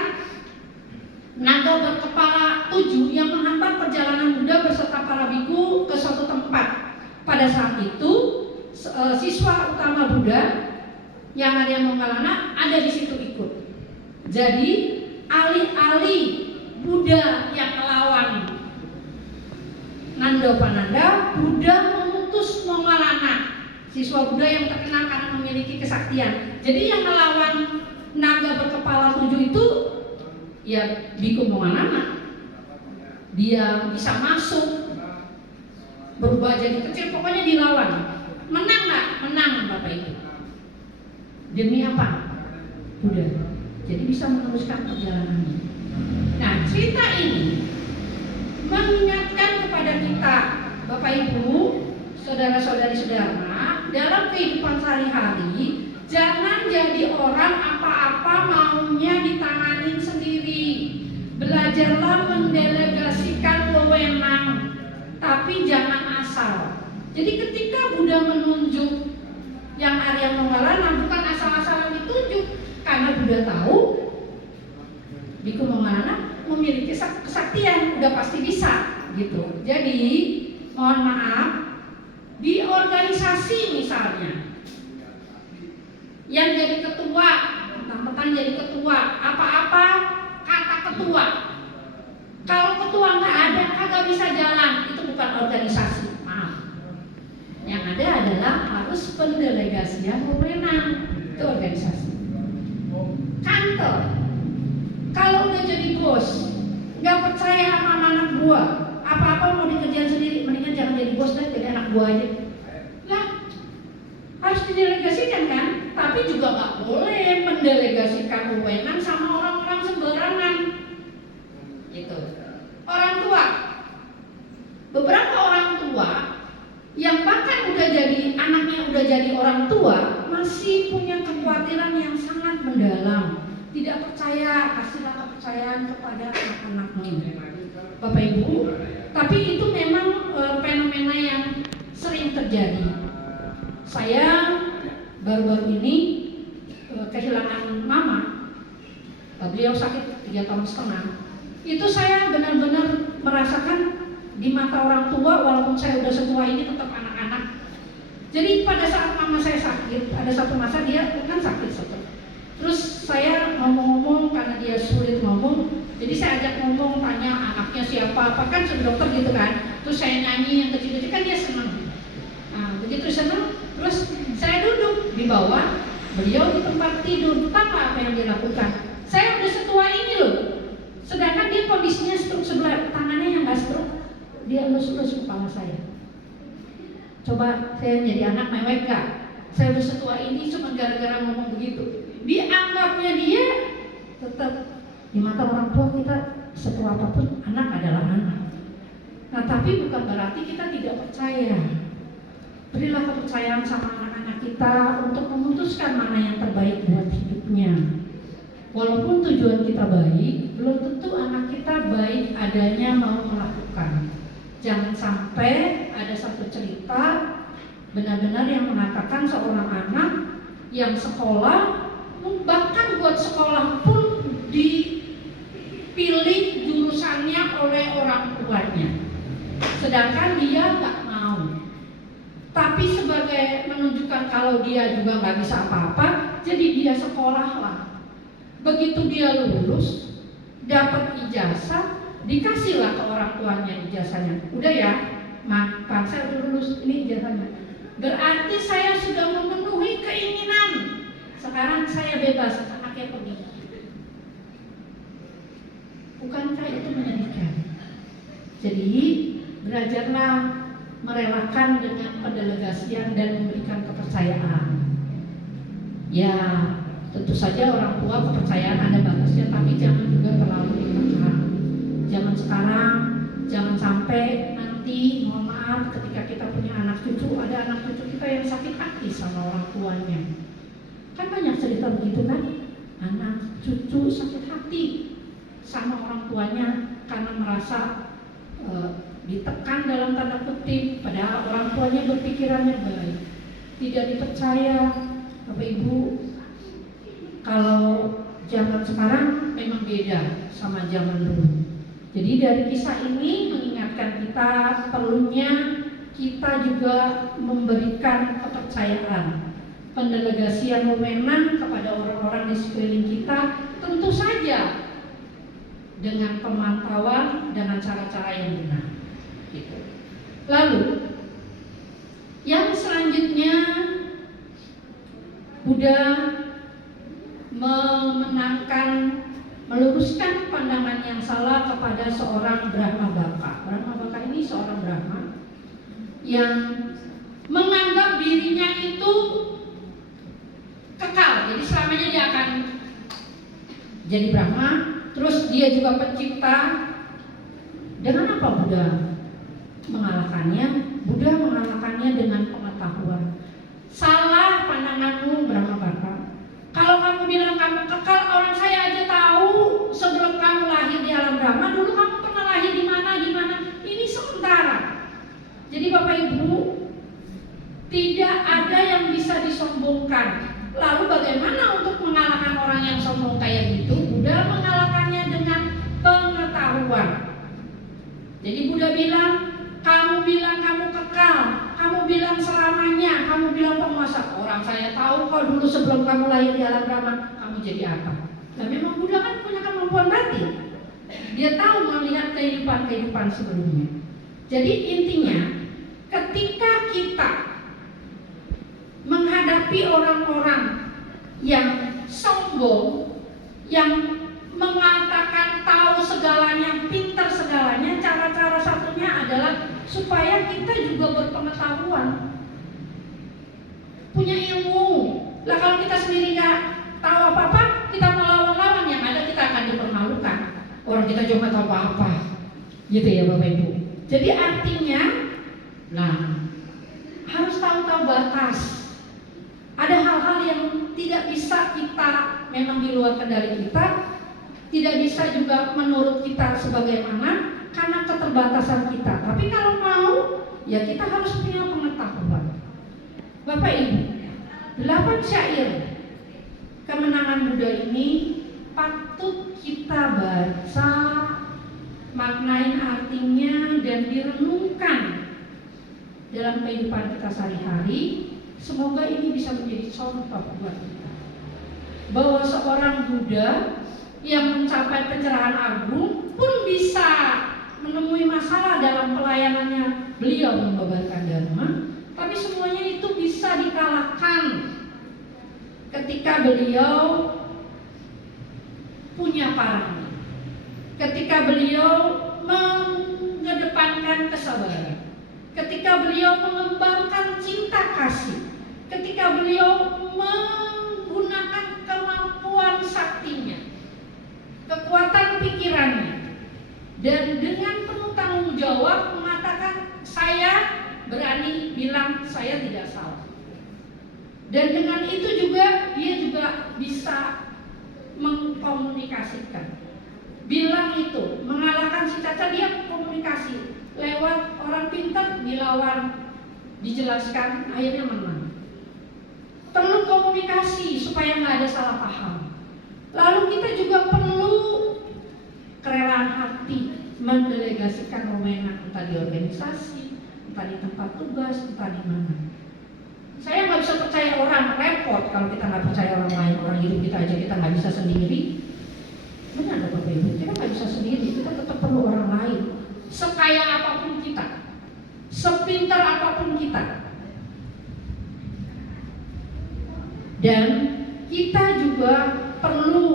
naga berkepala 7 yang menghambat perjalanan Buddha beserta para biku ke suatu tempat. Pada saat itu siswa utama Buddha yang Arya Moggallana ada di situ ikut. Jadi alih-alih Buddha yang melawan Nando Pananda, Buddha mengutus Moggallana, siswa Buddha yang terkenal karena memiliki kesaktian. Jadi yang melawan naga berkepala 7 itu ya biku Moggallana. Dia bisa masuk, berubah jadi kecil, pokoknya dilawan. Menang nggak? Menang Bapak Ibu. Demi apa? Buddha. Jadi bisa meneruskan perjalanannya. Nah, cerita ini mengingatkan kepada kita, Bapak Ibu, saudara-saudari saudara, dalam kehidupan sehari-hari jangan jadi orang apa-apa maunya ditanganin sendiri. Belajarlah mendelegasikan wewenang, tapi jangan asal. Jadi ketika Buddha menunjuk yang Arya Moggallana, bukan asal-asalan ditunjuk, karena Buddha tahu biku Moggallana memiliki kesaktian, udah pasti bisa gitu. Jadi mohon maaf, di organisasi misalnya yang jadi ketua, mentang-mentang jadi ketua, apa-apa kata ketua. Kalau ketua nggak ada, kagak bisa jalan, itu bukan organisasi. Maaf. Yang ada adalah harus pendelegasian wewenang, itu organisasi. Kantor, bos, nggak percaya sama anak buah, apa-apa mau dikerjain sendiri, mendingan jangan jadi bos deh, jadi anak buah aja. Lah, harus didelegasikan kan? Tapi juga nggak boleh mendelegasikan wewenang sama orang-orang sembarangan. Gitu. Orang tua, beberapa orang tua yang bahkan udah jadi anaknya udah jadi orang tua masih punya kekhawatiran yang sangat mendalam, tidak percaya, kasihlah kepercayaan kepada anak-anakmu, Bapak Ibu. Tapi itu memang fenomena yang sering terjadi. Saya baru-baru ini kehilangan mama, beliau sakit 3,5 tahun. Itu saya benar-benar merasakan di mata orang tua, walaupun saya udah setua ini tetap anak-anak. Jadi pada saat mama saya sakit, ada satu masa dia kan sakit satu. Terus saya ngomong-ngomong karena dia sulit ngomong, jadi saya ajak ngomong, tanya anaknya siapa, apa kan dokter gitu kan. Terus saya nyanyi yang kecil-kecil kan dia senang. Nah begitu senang, terus saya duduk di bawah, beliau di tempat tidur. Tahu apa yang dia lakukan? Saya udah setua ini loh, sedangkan dia kondisinya stroke sebelah tangannya yang nggak stroke. Dia elus-elus kepala saya. Coba saya jadi anak mewek gak? Saya udah setua ini cuma gara-gara ngomong begitu. Dianggapnya dia tetap di mata orang tua kita setua apapun anak adalah anak. Nah tapi bukan berarti kita tidak percaya. Berilah kepercayaan sama anak-anak kita untuk memutuskan mana yang terbaik buat hidupnya. Walaupun tujuan kita baik, belum tentu anak kita baik adanya mau melakukan. Jangan sampai ada satu cerita benar-benar yang mengatakan seorang anak yang sekolah, bahkan buat sekolah pun dipilih jurusannya oleh orang tuanya, sedangkan dia nggak mau. Tapi sebagai menunjukkan kalau dia juga nggak bisa apa-apa, jadi dia sekolah lah. Begitu dia lulus, dapat ijazah, dikasihlah ke orang tuanya ijazahnya. Udah ya, Pak, saya udah lulus, ini ijazahnya. Berarti saya sudah memenuhi keinginan. Sekarang saya bebas, anaknya pergi. Bukankah itu menyedihkan? Jadi belajarlah merelakan dengan pendelegasian dan memberikan kepercayaan. Ya, tentu saja orang tua kepercayaan ada batasnya, tapi jangan juga terlalu dikekang. Jangan sekarang, jangan sampai nanti, mohon maaf, ketika kita punya anak cucu, ada anak cucu kita yang sakit hati sama orang tuanya. Kan banyak cerita begitu kan? Anak cucu sakit hati sama orang tuanya karena merasa ditekan dalam tanda kutip, padahal orang tuanya berpikirannya baik. Tidak dipercaya, Bapak Ibu. Kalau zaman sekarang memang beda sama zaman dulu. Jadi dari kisah ini mengingatkan kita perlunya kita juga memberikan kepercayaan, pendelegasian wewenang kepada orang-orang di sekeliling kita, tentu saja dengan pemantauan dengan cara-cara yang benar. Gitu. Lalu yang selanjutnya, Buddha meluruskan pandangan yang salah kepada seorang Brahma Baka. Brahma Baka ini seorang Brahma yang menganggap dirinya itu kekal, jadi selamanya dia akan jadi Brahma. Terus dia juga pencipta. Dengan apa Buddha mengalahkannya? Buddha mengalahkannya dengan pengetahuan. Salah pandanganmu Brahma Baka. Kalau kamu bilang kamu kekal, orang saya aja tahu sebelum kamu lahir di alam Brahma, dulu kamu pernah lahir di mana. Ini sementara. Jadi Bapak Ibu, tidak ada yang bisa disombongkan. Lalu bagaimana untuk mengalahkan orang yang sombong kayak gitu? Buddha mengalahkannya dengan pengetahuan. Jadi Buddha bilang, kamu bilang kamu kekal, kamu bilang selamanya, kamu bilang penguasa. Orang saya tahu kok dulu sebelum kamu lahir di alam Brahma, kamu jadi apa? Nah memang Buddha kan punya kemampuan batin. Dia tahu melihat kehidupan sebelumnya. Jadi intinya, ketika kita menghadapi orang-orang yang sombong, yang mengatakan tahu supaya kita juga berpengetahuan, punya ilmu. Lah kalau kita sendiri nggak tahu apa-apa, kita melawan-lawan, yang ada kita akan dipermalukan. Orang kita juga tahu apa-apa, gitu ya Bapak Ibu. Jadi artinya, harus tahu batas. Ada hal-hal yang tidak bisa kita, memang di luar kendali kita, tidak bisa juga menurut kita sebagaimana karena keterbatasan kita. Tapi kalau mau, ya kita harus punya pengetahuan. Bapak Ibu, 8 syair kemenangan Buddha ini patut kita baca, maknain artinya dan direnungkan dalam kehidupan kita sehari-hari. Semoga ini bisa menjadi contoh buat kita, bahwa seorang Buddha yang mencapai pencerahan agung pun bisa menemui masalah dalam pelayanannya beliau membabarkan dharma, tapi semuanya itu bisa dikalahkan ketika beliau punya parang, ketika beliau mengedepankan kesabaran, ketika beliau mengembangkan cinta kasih, ketika beliau menggunakan kemampuan saktinya, kekuatan pikirannya, dan dengan penuh tanggung jawab mengatakan, saya berani bilang saya tidak salah. Dan dengan itu juga dia juga bisa mengkomunikasikan, bilang itu, mengalahkan si Caca, dia komunikasi lewat orang pintar, dilawan, dijelaskan, akhirnya menang. Perlu komunikasi supaya nggak ada salah paham. Lalu kita juga perlu kerelaan hati, mendelegasikan wewenang, entah di organisasi, entah di tempat tugas, entah di mana. Saya nggak bisa percaya orang, repot kalau kita nggak percaya orang lain. Orang hidup kita aja kita nggak bisa sendiri. Benar ada Bapak Ibu, kita nggak bisa sendiri, kita tetap perlu orang lain. Sekaya apapun kita, sepintar apapun kita, dan kita juga perlu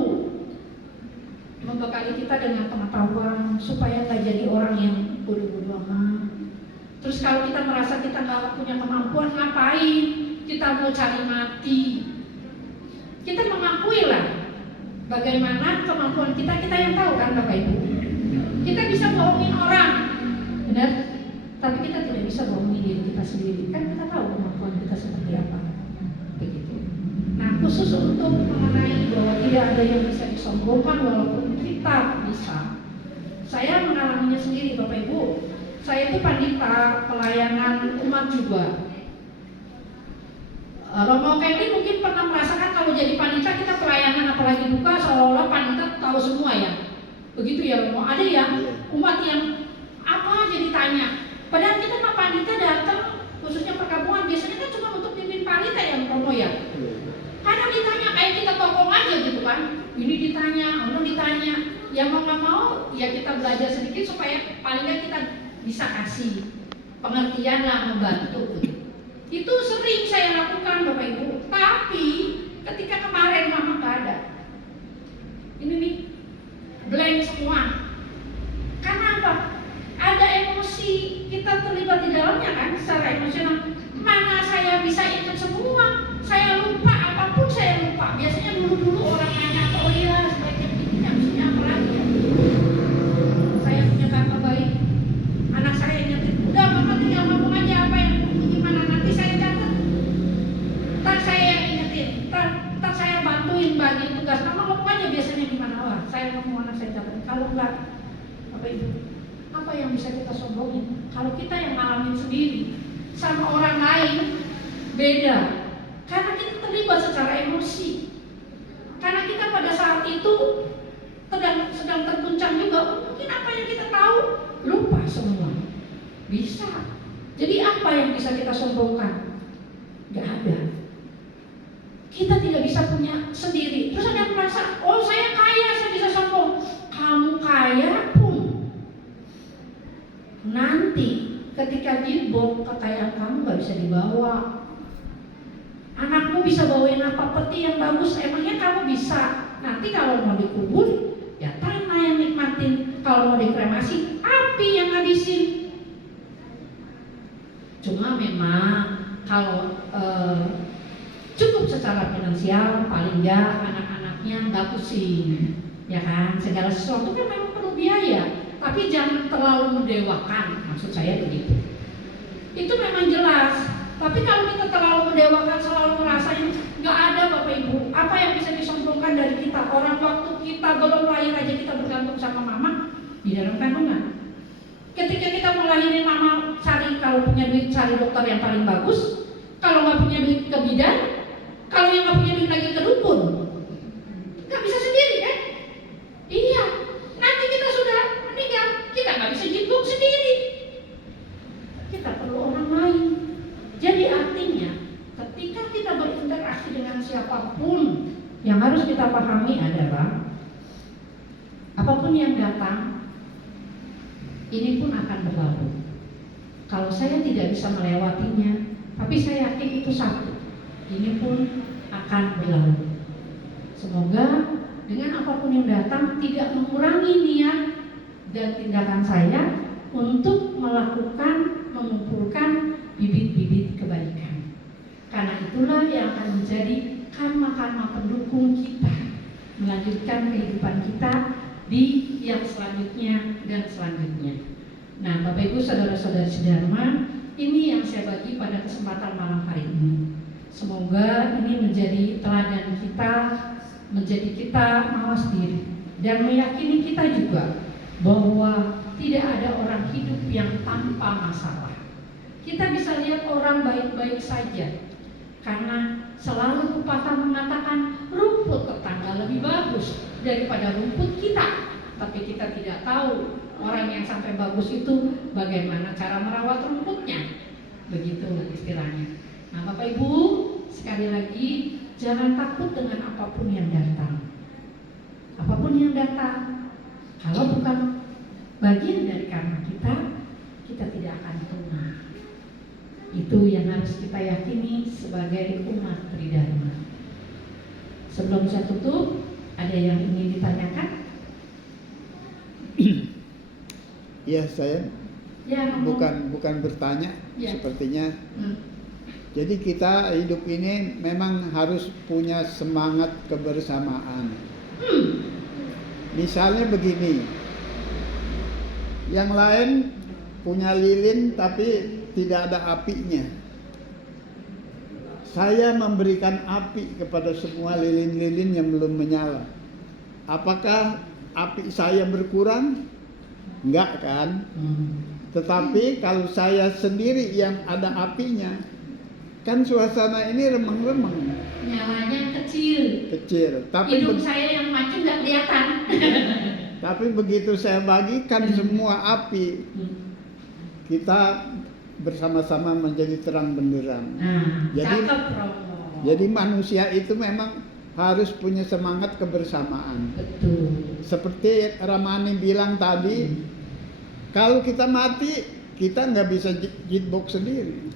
membekali kita dengan pengetahuan supaya nggak jadi orang yang bodoh-bodoh amat. Terus kalau kita merasa kita nggak punya kemampuan, ngapain? Kita mau cari mati. Kita mengakui lah bagaimana kemampuan kita yang tahu kan Bapak Ibu. Kita bisa bohongin orang, benar? Tapi kita tidak bisa bohongin diri kita sendiri. Kan kita tahu kemampuan kita seperti apa. Begitu. Nah, khusus untuk mengenai bahwa tidak ada yang bisa disombongkan walaupun kita bisa. Saya mengalaminya sendiri Bapak Ibu. Saya itu pandita pelayanan umat juga. Romo Kennedy mungkin pernah merasakan kalau jadi pandita kita pelayanan apalagi buka seolah-olah pandita tahu semua ya. Begitu ya Romo. Ada yang umat yang apa aja ditanya. Padahal kita mah pandita datang khususnya perkampungan biasanya kan cuma untuk pimpin panita yang Romo ya. Kadang ditanya kayak kita tokong aja gitu kan. Ini ditanya, ono ditanya. Ya mau nggak mau ya kita belajar sedikit supaya paling nggak kita bisa kasih pengertian lah, membantu. Itu sering saya lakukan Bapak Ibu. Tapi ketika kemarin mama nggak ada, ini nih blank semua. Karena apa? Ada emosi kita terlibat di dalamnya kan, secara emosional. Mana saya bisa ingat semua? Saya lupa, apapun saya lupa. Biasanya dulu orang nanya, oh iya sebaiknya begini, harusnya apa lagi ya? Saya punya kakak baik, anak saya ingetin, udah mama tinggal ngomong aja apa yang gimana, nanti saya catat. Ntar saya yang ingetin, ntar saya bantuin bagi tugas. Mama ngomong aja biasanya gimana, wah saya ngomong anak saya catat. Kalau enggak, apa itu? Apa yang bisa kita sombongin? Kalau kita yang ngalamin sendiri, sama orang lain beda. Karena kita terlibat secara emosi. Karena kita pada saat itu sedang terguncang juga. Mungkin apa yang kita tahu lupa semua. Bisa. Jadi apa yang bisa kita sombongkan? Gak ada. Kita tidak bisa punya sendiri. Terus ada yang merasa, oh saya kaya, saya bisa sombong. Kamu kaya pun nanti ketika dibom, kekayaan kamu gak bisa dibawa. Anakmu bisa bawain apa peti yang bagus, emangnya kamu bisa. Nanti kalau mau dikubur, ya tanah yang nikmatin. Kalau mau dikremasi, api yang ngabisin. memang kalau cukup secara finansial, paling enggak anak-anaknya nggak pusing, ya kan? Segala sesuatu kan memang perlu biaya, tapi jangan terlalu mendewakan, maksud saya begitu. Itu memang jelas. Tapi kalau kita terlalu mendewakan, selalu merasa nggak ada Bapak Ibu, apa yang bisa disombongkan dari kita? Orang waktu kita belum lahir aja kita bergantung sama mama di dalam kandungan. Ketika kita mau lahirin, mama cari, kalau punya duit cari dokter yang paling bagus, kalau nggak punya duit ke bidan, kalau yang nggak punya duit lagi ke dukun. Nggak bisa sendiri kan? Iya. Nanti kita sudah meninggal, kita nggak bisa jemput sendiri. Kita perlu orang lain. Jadi artinya ketika kita berinteraksi dengan siapapun, yang harus kita pahami adalah apapun yang datang, ini pun akan berlalu. Kalau saya tidak bisa melewatinya, tapi saya yakin itu satu, ini pun akan berlalu. Semoga dengan apapun yang datang tidak mengurangi niat dan tindakan saya untuk melakukan, mengumpulkan bibit-bibit kebaikan. Karena itulah yang akan menjadi karma-karma pendukung kita melanjutkan kehidupan kita di yang selanjutnya dan selanjutnya. Nah, Bapak Ibu saudara-saudari sedharma, ini yang saya bagi pada kesempatan malam hari ini. Semoga ini menjadi teladan kita, menjadi kita mawas diri dan meyakini kita juga bahwa tidak ada orang hidup yang tanpa masalah. Kita bisa lihat orang baik-baik saja, karena selalu pepatah mengatakan rumput tetangga lebih bagus daripada rumput kita. Tapi kita tidak tahu orang yang sampai bagus itu bagaimana cara merawat rumputnya. Begitu istilahnya. Nah, Bapak Ibu, sekali lagi jangan takut dengan apapun yang datang. Apapun yang datang, kalau bukan bagian dari karma kita, kita tidak akan punah. Itu yang harus kita yakini sebagai umat Tridharma. Sebelum saya tutup, ada yang ingin ditanyakan? Ya, saya bukan bertanya, ya. Sepertinya. Jadi kita hidup ini memang harus punya semangat kebersamaan. Misalnya begini, yang lain punya lilin tapi tidak ada apinya. Saya memberikan api kepada semua lilin-lilin yang belum menyala. Apakah api saya berkurang? Enggak kan? Tetapi kalau saya sendiri yang ada apinya, kan suasana ini remeng-remeng. Nyalanya kecil. Tapi hidung saya yang makin nggak kelihatan. Tapi begitu saya bagikan semua api, kita bersama-sama menjadi terang benderang. Jadi manusia itu memang harus punya semangat kebersamaan. Betul. Seperti Ramani bilang tadi, kalau kita mati, kita nggak bisa jitbox sendiri.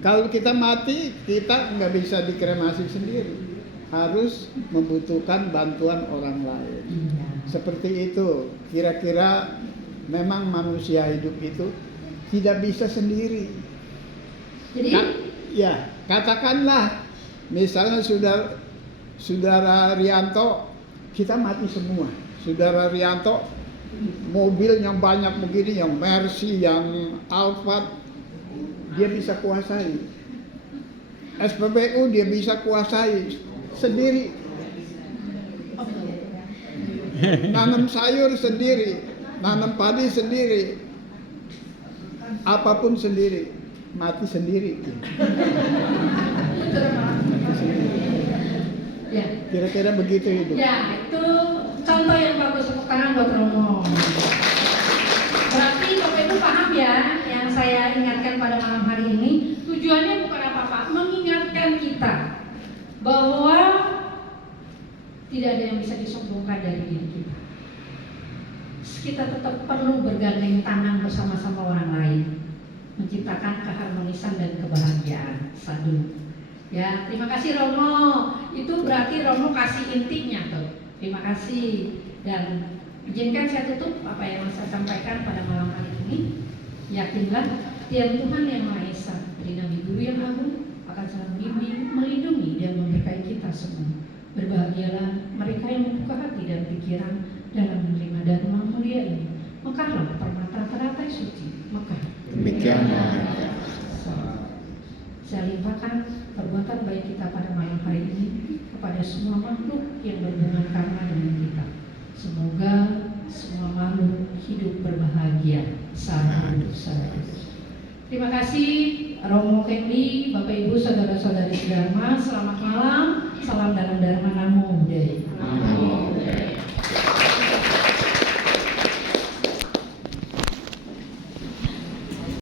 Kalau kita mati, kita nggak bisa dikremasi sendiri. Harus membutuhkan bantuan orang lain. Seperti itu. Kira-kira memang manusia hidup itu tidak bisa sendiri. Jadi, ya, katakanlah misalnya Saudara Rianto, kita mati semua. Saudara Rianto, mobil yang banyak begini, yang Mercy, yang Alphard, dia bisa kuasai. SPBU dia bisa kuasai sendiri. Nanam sayur sendiri, nanam padi sendiri. Apapun sendiri, mati sendiri. ya. Kira-kira begitu hidup. Ya, itu contoh yang bagus, tepuk tangan buat Romo. Berarti Bapak Ibu paham ya, yang saya ingatkan pada malam hari ini, tujuannya bukan apa-apa, mengingatkan kita bahwa tidak ada yang bisa disombongkan dari diri kita. Kita tetap perlu bergandeng tangan bersama-sama orang lain, menciptakan keharmonisan dan kebahagiaan. Sadu. Ya, terima kasih Romo. Itu berarti Romo kasih intinya tuh. Terima kasih. Dan izinkan saya tutup apa yang saya sampaikan pada malam hari ini. Yakinlah Tuhan yang Maha Esa. seperti Nabi Guru yang agung akan selalu membimbing, melindungi dan memberkahi kita semua. Berbahagialah mereka yang membuka hati dan pikiran dalam menerima dharma mulia ini. Mekahlah permata teratai suci. Mekah. Demikianlah. Saya limpahkan perbuatan baik kita pada malam hari ini kepada semua makhluk yang berhubungan karma dengan kita. Semoga semua makhluk hidup berbahagia. Sadhu, sadhu. Terima kasih Romo Kemli, Bapak Ibu, Saudara-saudari Dharma. Selamat malam. Salam dalam Dharma, Namo Buddhaya.